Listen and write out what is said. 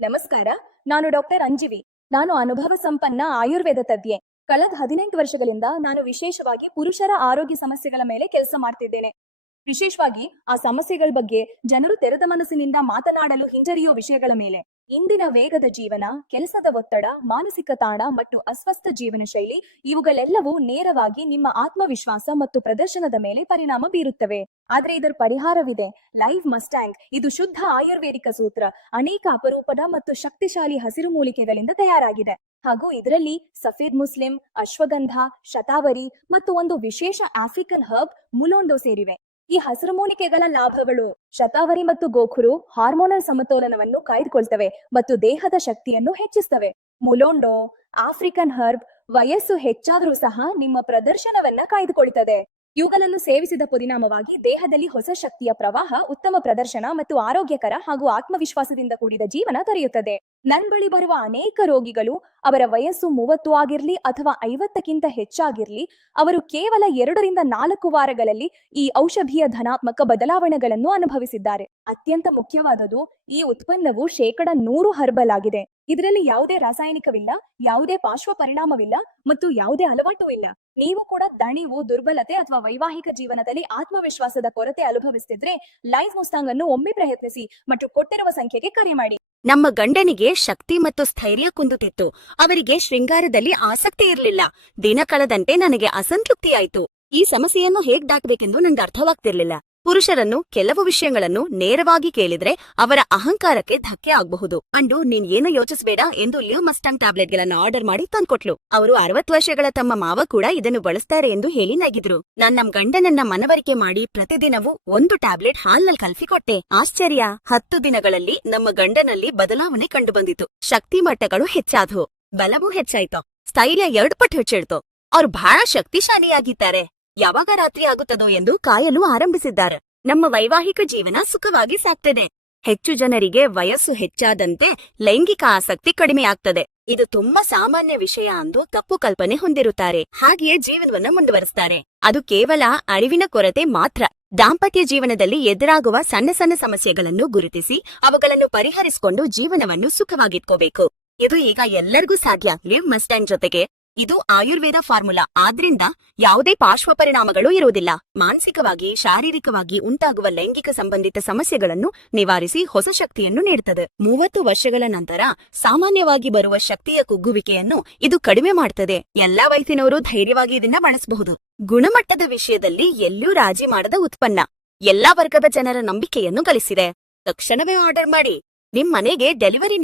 ನಮಸ್ಕಾರ. ನಾನು ಡಾಕ್ಟರ್ ಅಂಜಿವಿ. ನಾನು ಅನುಭವ ಸಂಪನ್ನ ಆಯುರ್ವೇದ ತಜ್ಞೆ. ಕಳೆದ 18 ವರ್ಷಗಳಿಂದ ನಾನು ವಿಶೇಷವಾಗಿ ಪುರುಷರ ಆರೋಗ್ಯ ಸಮಸ್ಯೆಗಳ ಮೇಲೆ ಕೆಲಸ ಮಾಡ್ತಿದ್ದೇನೆ. ವಿಶೇಷವಾಗಿ ಆ ಸಮಸ್ಯೆಗಳ ಬಗ್ಗೆ ಜನರು ತೆರೆದ ಮನಸ್ಸಿನಿಂದ ಮಾತನಾಡಲು ಹಿಂಜರಿಯೋ ವಿಷಯಗಳ ಮೇಲೆ. ಇಂದಿನ ವೇಗದ ಜೀವನ, ಕೆಲಸದ ಒತ್ತಡ, ಮಾನಸಿಕ ತಾಣ ಮತ್ತು ಅಸ್ವಸ್ಥ ಜೀವನ ಶೈಲಿ ಇವುಗಳೆಲ್ಲವೂ ನೇರವಾಗಿ ನಿಮ್ಮ ಆತ್ಮವಿಶ್ವಾಸ ಮತ್ತು ಪ್ರದರ್ಶನದ ಮೇಲೆ ಪರಿಣಾಮ ಬೀರುತ್ತವೆ. ಆದ್ರೆ ಇದರ ಪರಿಹಾರವಿದೆ. ಲೈವ್ ಮಸ್ಟ್ಯಾಂಗ್ ಇದು ಶುದ್ಧ ಆಯುರ್ವೇದಿಕ ಸೂತ್ರ, ಅನೇಕ ಅಪರೂಪದ ಮತ್ತು ಶಕ್ತಿಶಾಲಿ ಹಸಿರು ಮೂಲಿಕೆಗಳಿಂದ ತಯಾರಾಗಿದೆ. ಹಾಗೂ ಇದರಲ್ಲಿ ಸಫೇದ್ ಮುಸ್ಲಿಂ, ಅಶ್ವಗಂಧ, ಶತಾವರಿ ಮತ್ತು ಒಂದು ವಿಶೇಷ ಆಫ್ರಿಕನ್ ಹರ್ಬ್ ಮುಲೋಂಡೋ ಸೇರಿವೆ. ಈ ಹಸಿರು ಮೂಲಿಕೆಗಳ ಲಾಭಗಳು: ಶತಾವರಿ ಮತ್ತು ಗೋಖುರು ಹಾರ್ಮೋನಲ್ ಸಮತೋಲನವನ್ನು ಕಾಯ್ದುಕೊಳ್ತವೆ ಮತ್ತು ದೇಹದ ಶಕ್ತಿಯನ್ನು ಹೆಚ್ಚಿಸ್ತವೆ. ಮುಲೋಂಡೋ, ಆಫ್ರಿಕನ್ ಹರ್ಬ್ ವಯಸ್ಸು ಹೆಚ್ಚಾದರೂ ಸಹ ನಿಮ್ಮ ಪ್ರದರ್ಶನವನ್ನ ಕಾಯ್ದುಕೊಳ್ತದೆ. ಇವುಗಳನ್ನು ಸೇವಿಸಿದ ಪರಿಣಾಮವಾಗಿ ದೇಹದಲ್ಲಿ ಹೊಸ ಶಕ್ತಿಯ ಪ್ರವಾಹ, ಉತ್ತಮ ಪ್ರದರ್ಶನ ಮತ್ತು ಆರೋಗ್ಯಕರ ಹಾಗೂ ಆತ್ಮವಿಶ್ವಾಸದಿಂದ ಕೂಡಿದ ಜೀವನ ದೊರೆಯುತ್ತದೆ. ನನ್ ಬಳಿ ಬರುವ ಅನೇಕ ರೋಗಿಗಳು ಅವರ ವಯಸ್ಸು 30 ಆಗಿರ್ಲಿ ಅಥವಾ 50ಕ್ಕಿಂತ ಹೆಚ್ಚಾಗಿರ್ಲಿ, ಅವರು ಕೇವಲ 2 ರಿಂದ 4 ವಾರಗಳಲ್ಲಿ ಈ ಔಷಧೀಯ ಧನಾತ್ಮಕ ಬದಲಾವಣೆಗಳನ್ನು ಅನುಭವಿಸಿದ್ದಾರೆ. ಅತ್ಯಂತ ಮುಖ್ಯವಾದದ್ದು, ಈ ಉತ್ಪನ್ನವು 100% ಹರ್ಬಲ್ ಆಗಿದೆ. ಇದರಲ್ಲಿ ಯಾವುದೇ ರಾಸಾಯನಿಕವಿಲ್ಲ, ಯಾವುದೇ ಪಾರ್ಶ್ವ ಪರಿಣಾಮವಿಲ್ಲ ಮತ್ತು ಯಾವುದೇ ಅಲವಾಟು ಇಲ್ಲ. ನೀವು ಕೂಡ ದಣಿವು, ದುರ್ಬಲತೆ ಅಥವಾ ವೈವಾಹಿಕ ಜೀವನದಲ್ಲಿ ಆತ್ಮವಿಶ್ವಾಸದ ಕೊರತೆ ಅನುಭವಿಸುತ್ತಿದ್ರೆ ಲೈವ್ ಮುಸ್ತಾಂಗ್ ಅನ್ನು ಒಮ್ಮೆ ಪ್ರಯತ್ನಿಸಿ ಮತ್ತು ಕೊಟ್ಟಿರುವ ಸಂಖ್ಯೆಗೆ ಕರೆ ಮಾಡಿ. ನಮ್ಮ ಗಂಡನಿಗೆ ಶಕ್ತಿ ಮತ್ತು ಸ್ಥೈರ್ಯ ಕುಂದುತ್ತಿತ್ತು. ಅವರಿಗೆ ಶೃಂಗಾರದಲ್ಲಿ ಆಸಕ್ತಿ ಇರಲಿಲ್ಲ. ದಿನ ಕಳೆದಂತೆ ನನಗೆ ಅಸಂತೃಪ್ತಿಯಾಯಿತು. ಈ ಸಮಸ್ಯೆಯನ್ನು ಹೇಗ್ ದಾಟಬೇಕೆಂದು ನನಗೆ ಅರ್ಥವಾಗ್ತಿರ್ಲಿಲ್ಲ. ಪುರುಷರನ್ನು ಕೆಲವು ವಿಷಯಗಳನ್ನು ನೇರವಾಗಿ ಕೇಳಿದ್ರೆ ಅವರ ಅಹಂಕಾರಕ್ಕೆ ಧಕ್ಕೆ ಆಗಬಹುದು. ಅಂಡು ನೀನ್ ಏನು ಯೋಚಿಸಬೇಡ ಎಂದು ಲಿವ್ ಮಸ್ಟಾಂಗ್ ಟ್ಯಾಬ್ಲೆಟ್ ಗಳನ್ನ ಆರ್ಡರ್ ಮಾಡಿ ತಂದ್ಕೊಟ್ಲು. ಅವರು 60 ವರ್ಷಗಳ ತಮ್ಮ ಮಾವ ಕೂಡ ಇದನ್ನು ಬಳಸ್ತಾರೆ ಎಂದು ಹೇಳಿ ನಗಿದ್ರು. ನಾನ್ ನಮ್ ಗಂಡನನ್ನ ಮನವರಿಕೆ ಮಾಡಿ ಪ್ರತಿದಿನವೂ 1 ಟ್ಯಾಬ್ಲೆಟ್ ಹಾಲ್ನಲ್ಲಿ ಕಲ್ಸಿ ಕೊಟ್ಟೆ. ಆಶ್ಚರ್ಯ, 10 ದಿನಗಳಲ್ಲಿ ನಮ್ಮ ಗಂಡನಲ್ಲಿ ಬದಲಾವಣೆ ಕಂಡು ಬಂದಿತು. ಶಕ್ತಿ ಮಟ್ಟಗಳು ಹೆಚ್ಚಾದವು, ಬಲವೂ ಹೆಚ್ಚಾಯ್ತು, ಸ್ಥೈರ್ಯ 2 ಪಟ್ಟು ಹೆಚ್ಚಿಡ್ತು. ಅವ್ರು ಬಹಳ ಶಕ್ತಿಶಾಲಿಯಾಗಿದ್ದಾರೆ. ಯಾವಾಗ ರಾತ್ರಿ ಆಗುತ್ತದೋ ಎಂದು ಕಾಯಲು ಆರಂಭಿಸಿದ್ದಾರೆ. ನಮ್ಮ ವೈವಾಹಿಕ ಜೀವನ ಸುಖವಾಗಿ ಸಾಗ್ತದೆ. ಹೆಚ್ಚು ಜನರಿಗೆ ವಯಸ್ಸು ಹೆಚ್ಚಾದಂತೆ ಲೈಂಗಿಕ ಆಸಕ್ತಿ ಕಡಿಮೆಯಾಗ್ತದೆ. ಇದು ತುಂಬಾ ಸಾಮಾನ್ಯ ವಿಷಯ ಎಂದು ತಪ್ಪು ಕಲ್ಪನೆ ಹೊಂದಿರುತ್ತಾರೆ. ಹಾಗೆಯೇ ಜೀವನವನ್ನ ಮುಂದುವರಿಸ್ತಾರೆ. ಅದು ಕೇವಲ ಅರಿವಿನ ಕೊರತೆ ಮಾತ್ರ. ದಾಂಪತ್ಯ ಜೀವನದಲ್ಲಿ ಎದುರಾಗುವ ಸಣ್ಣ ಸಣ್ಣ ಸಮಸ್ಯೆಗಳನ್ನು ಗುರುತಿಸಿ ಅವುಗಳನ್ನು ಪರಿಹರಿಸಿಕೊಂಡು ಜೀವನವನ್ನು ಸುಖವಾಗಿಟ್ಕೋಬೇಕು. ಇದು ಈಗ ಎಲ್ಲರಿಗೂ ಸಾಧ್ಯ. ಲಿವ್ ಮಸ್ಟ್ಯಾಂಗ್ ಜೊತೆಗೆ ಇದು ಆಯುರ್ವೇದ ಫಾರ್ಮುಲಾ, ಆದ್ರಿಂದ ಯಾವುದೇ ಪಾರ್ಶ್ವ ಪರಿಣಾಮಗಳು ಇರುವುದಿಲ್ಲ. ಮಾನಸಿಕವಾಗಿ, ಶಾರೀರಿಕವಾಗಿ ಉಂಟಾಗುವ ಲೈಂಗಿಕ ಸಂಬಂಧಿತ ಸಮಸ್ಯೆಗಳನ್ನು ನಿವಾರಿಸಿ ಹೊಸ ಶಕ್ತಿಯನ್ನು ನೀಡುತ್ತದೆ. 30 ವರ್ಷಗಳ ನಂತರ ಸಾಮಾನ್ಯವಾಗಿ ಬರುವ ಶಕ್ತಿಯ ಕುಗ್ಗುವಿಕೆಯನ್ನು ಇದು ಕಡಿಮೆ ಮಾಡ್ತದೆ. ಎಲ್ಲಾ ವಯಸ್ಸಿನವರು ಧೈರ್ಯವಾಗಿ ಇದನ್ನ ಬಳಸಬಹುದು. ಗುಣಮಟ್ಟದ ವಿಷಯದಲ್ಲಿ ಎಲ್ಲೂ ರಾಜಿ ಮಾಡದ ಉತ್ಪನ್ನ ಎಲ್ಲಾ ವರ್ಗದ ಜನರ ನಂಬಿಕೆಯನ್ನು ಗಳಿಸಿದೆ. ತಕ್ಷಣವೇ ಆರ್ಡರ್ ಮಾಡಿ. ನಿಮ್ ಮನೆಗೆ ಡೆಲಿವರಿ